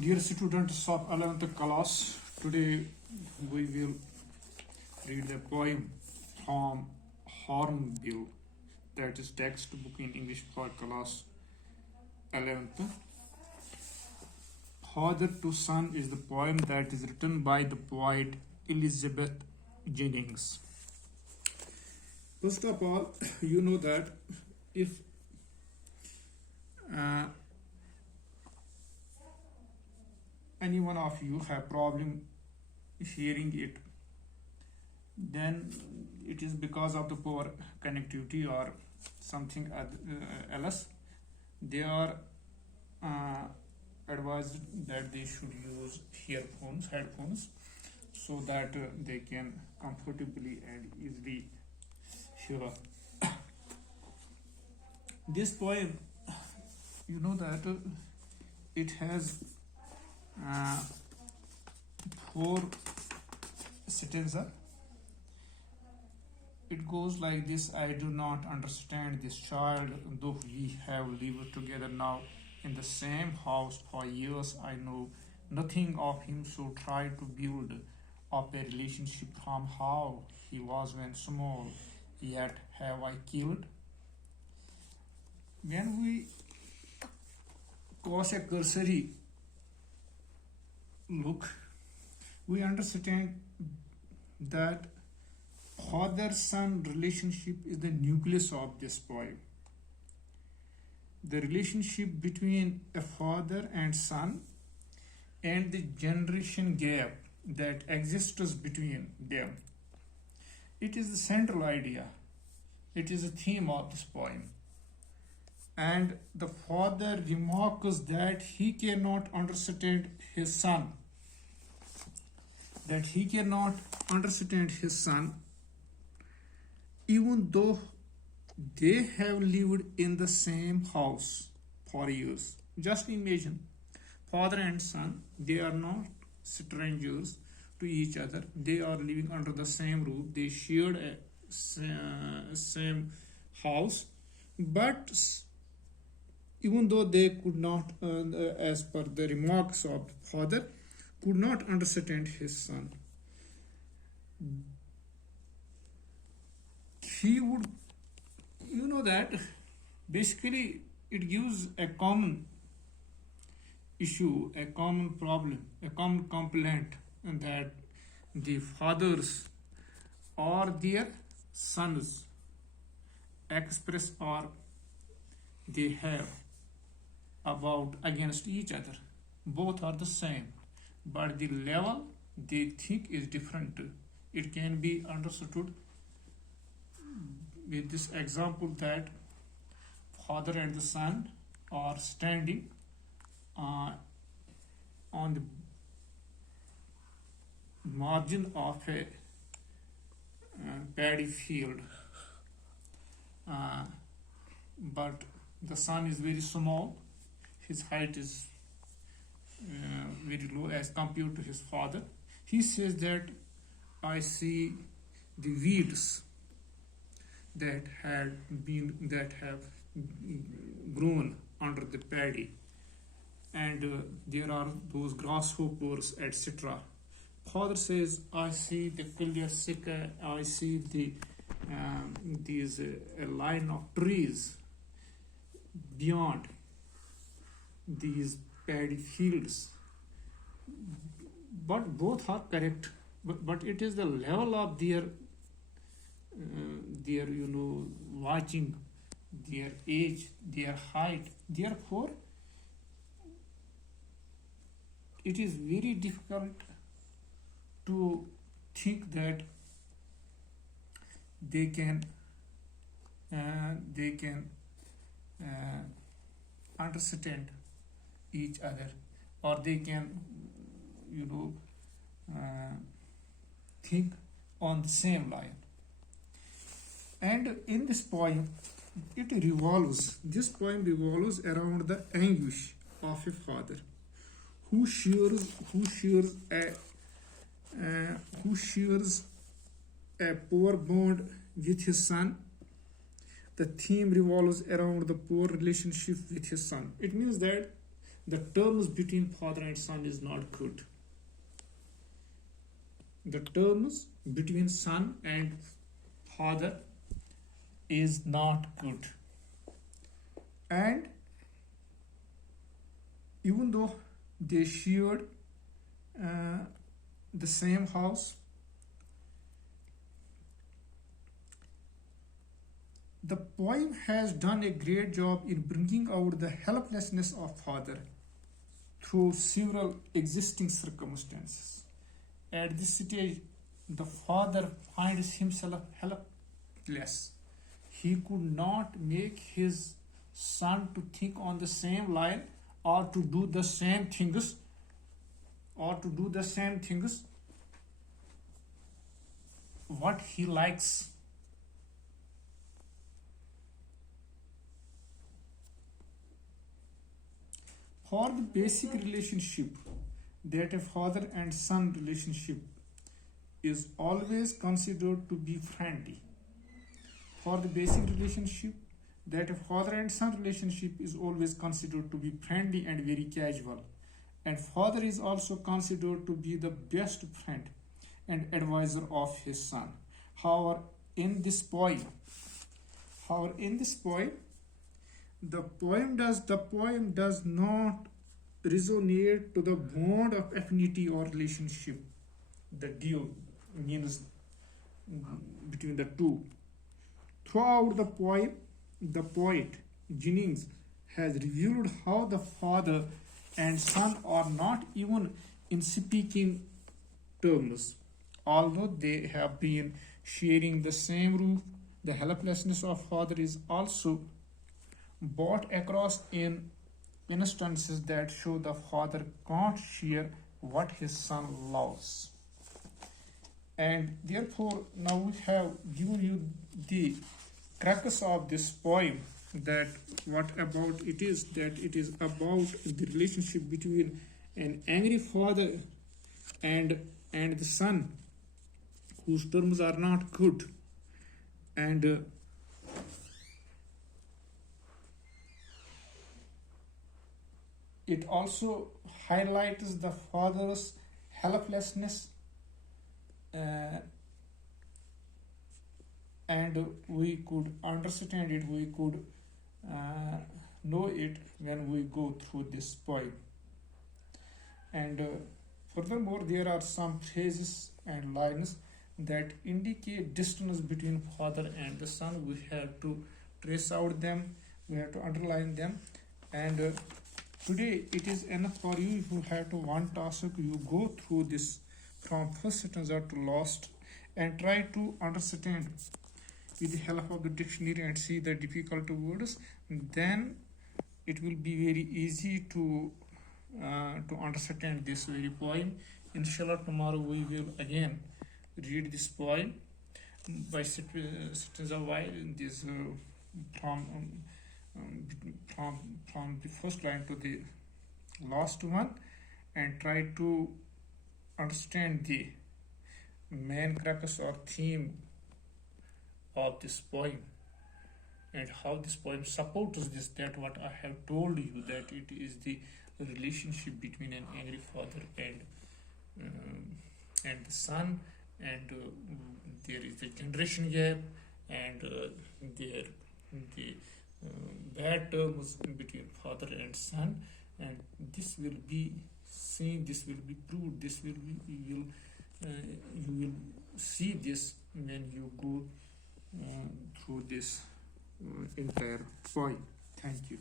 Dear students of 11th class, today we will read the poem from Hornbill, that is textbook in English for class 11th. Father to Son is the poem that is written by the poet Elizabeth Jennings. First of all, you know that if any one of you have problem hearing it, then it is because of the poor connectivity or something else. They are advised that they should use headphones, so that they can comfortably and easily hear. This poem, you know that it has 4 stanzas. It goes like this: I do not understand this child, though we have lived together now in the same house for years. I know nothing of him, so try to build up a relationship from how he was when small. Yet have I killed? When we cause a cursory look, we understand that father-son relationship is the nucleus of this poem. The relationship between a father and son and the generation gap that exists between them. It is the central idea. It is the theme of this poem. And the father remarks that he cannot understand his son. Even though they have lived in the same house for years. Just imagine, father and son, they are not strangers to each other. They are living under the same roof. They shared a same house, but even though they could not, as per the remarks of the father, could not understand his son, he would, you know that basically it gives a common issue, a common problem, a common complaint, and that the fathers or their sons express or they have about against each other. Both are the same, but the level they think is different. It can be understood with this example that father and the son are standing on the margin of a paddy field, but the son is very small. His height is very low as compared to his father. He says that I see the weeds that have grown under the paddy, and there are those grasshoppers, etc. Father says, I see the clear sky, I see a line of trees beyond these paddy fields. But both are correct. But it is the level of their watching, their age, their height. Therefore, it is very difficult to think that they can understand each other, or they can think on the same line. And in this poem, this poem revolves around the anguish of a father who shares a poor bond with his son. The theme revolves around the poor relationship with his son. It means that the terms between father and son is not good. The terms between son and father is not good. And even though they shared the same house, the poem has done a great job in bringing out the helplessness of father through several existing circumstances. At this stage, the father finds himself helpless. He could not make his son to think on the same line or to do the same things what he likes. For the basic relationship, that a father and son relationship is always considered to be friendly. For the basic relationship, that a father and son relationship is always considered to be friendly and very casual. And father is also considered to be the best friend and advisor of his son. However, in this poem, the poem does not resonate to the bond of affinity or relationship. The duo means between the two. Throughout the poem, the poet Jennings has revealed how the father and son are not even in speaking terms. Although they have been sharing the same roof, the helplessness of father is also brought across in instances that show the father can't share what his son loves. And therefore, now we have given you the crux of this poem, that what about it is, that it is about the relationship between an angry father and the son whose terms are not good. And it also highlights the father's helplessness, and we could understand it, we could know it when we go through this poem. And furthermore, there are some phrases and lines that indicate distance between father and the son. We have to trace out them, we have to underline them. And today it is enough for you. If you have to one task, you go through this from first stanza to last and try to understand with the help of the dictionary and see the difficult words. Then it will be very easy to understand this very poem. Inshallah, tomorrow we will again read this poem by stanza wise. This from the first line to the last one, and try to understand the main crux or theme of this poem and how this poem supports this, that what I have told you, that it is the relationship between an angry father and the son, and there is the generation gap, and there the bad terms between father and son, and this will be seen, this will be proved, this will be, you will see this when you go through this entire poem. Thank you.